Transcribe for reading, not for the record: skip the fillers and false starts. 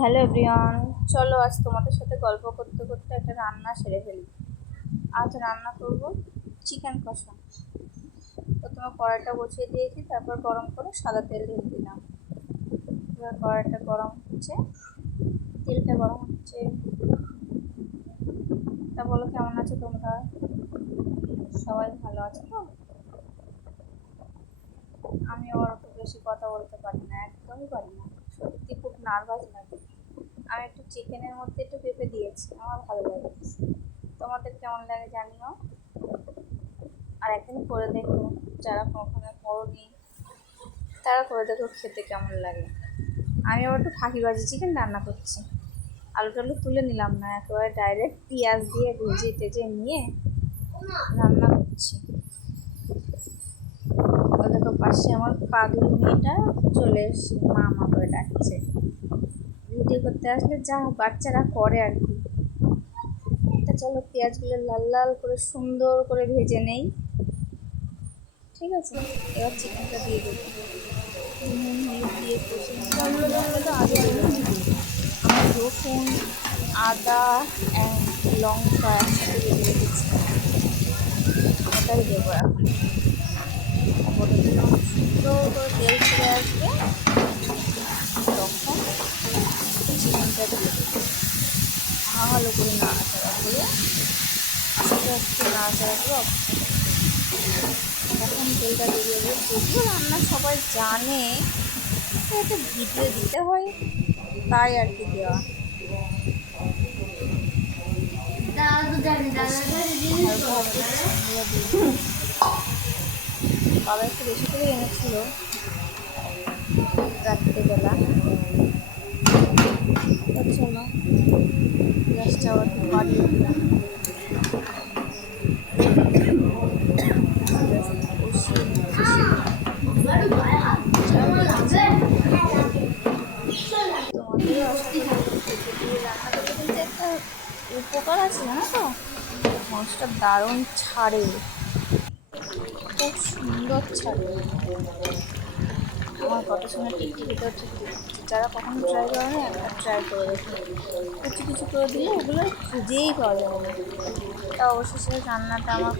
Hello everyone, চলো আজ তোমাদের সাথে গল্প করতে করতে একটা রান্না সেরে ফেলি। আজ রান্না করব চিকেন কষা। প্রথমে কড়াইটা বসিয়ে দিয়েছি, তারপর গরম করে সাদা তেল ঢেলে দিলাম। এবার কড়াইটা গরম হচ্ছে, তেলটা গরম হচ্ছে। তা বলো, কেমন আছো তোমরা? সবাই ভালো আছো তো? আমি আবার একটু বেশি কথা বলতে পারি না, একদমই পারি না, সত্যি খুব নার্ভাস লাগে। আমি একটু চিকেনের মধ্যে একটু পেঁপে দিয়েছি, আমার ভালো লাগে। তোমাদের কেমন লাগে জানিও, আর একদিন করে দেখো। যারা কখনো করোনি তারা করে দেখো খেতে কেমন লাগে। আমি আবার একটু ফাঁকিবাজি চিকেন রান্না করছি। আলু টালু তুলে নিলাম না, একেবারে ডাইরেক্ট পেঁয়াজ দিয়ে ভেজে টেজে নিয়ে রান্না করছি। দেখো পাশে আমার পাগলি মেয়েটা চলে এসছে, মা মা করে ডাকছে। ভিডিও করতে আসলে যা বাচ্চারা করে আর কি। তা চলো পেঁয়াজগুলো লাল লাল করে সুন্দর করে ভেজে নেই। ঠিক আছে, এবার চিকেনটা দিয়ে দেবো। নুন হলুদ দিয়ে কষিয়ে মশলাটা আগে দিয়ে দিই। আমি রসুন, আদা অ্যান্ড লঙ্কা একসাথে বেটে রেখেছি, ওটাই দেবো এখন। তারপরে যখন সুন্দর করে তেল ছেড়ে আসবে তখন চিকেনটা দিয়ে দেবো। ভালো করে নাড়াচাড়া করে আস্তে আস্তে নাড়াচাড়া করে তখন তেলটা বেরিয়ে যাবে। যদিও রান্না সবাই জানে, তো একটা ভিডিও দিতে হয়, তাই আর কি দেওয়া। বাবা একটু বেশি করে এনেছিল রাত্রেবেলা। চলো গ্যাসটা একটু বাড়িয়ে দিলাম। তোমাদের আশা করি পেঁপে দিয়ে রান্না করলে কিন্তু একটা উপকার আছে, জানো তো? মাছটা দারুণ ছাড়ে, খুব সুন্দর ছাড়ে। আমার কথা শুনে টিকটিকিটাও টিকটিক করছে। যারা কখনো ট্রাই করে না, একবার ট্রাই করে দেখো। কিছু কিছু করে দিলে ওগুলো খুঁজেই পাওয়া যাবে না। তা অবশেষে রান্নাটা আমার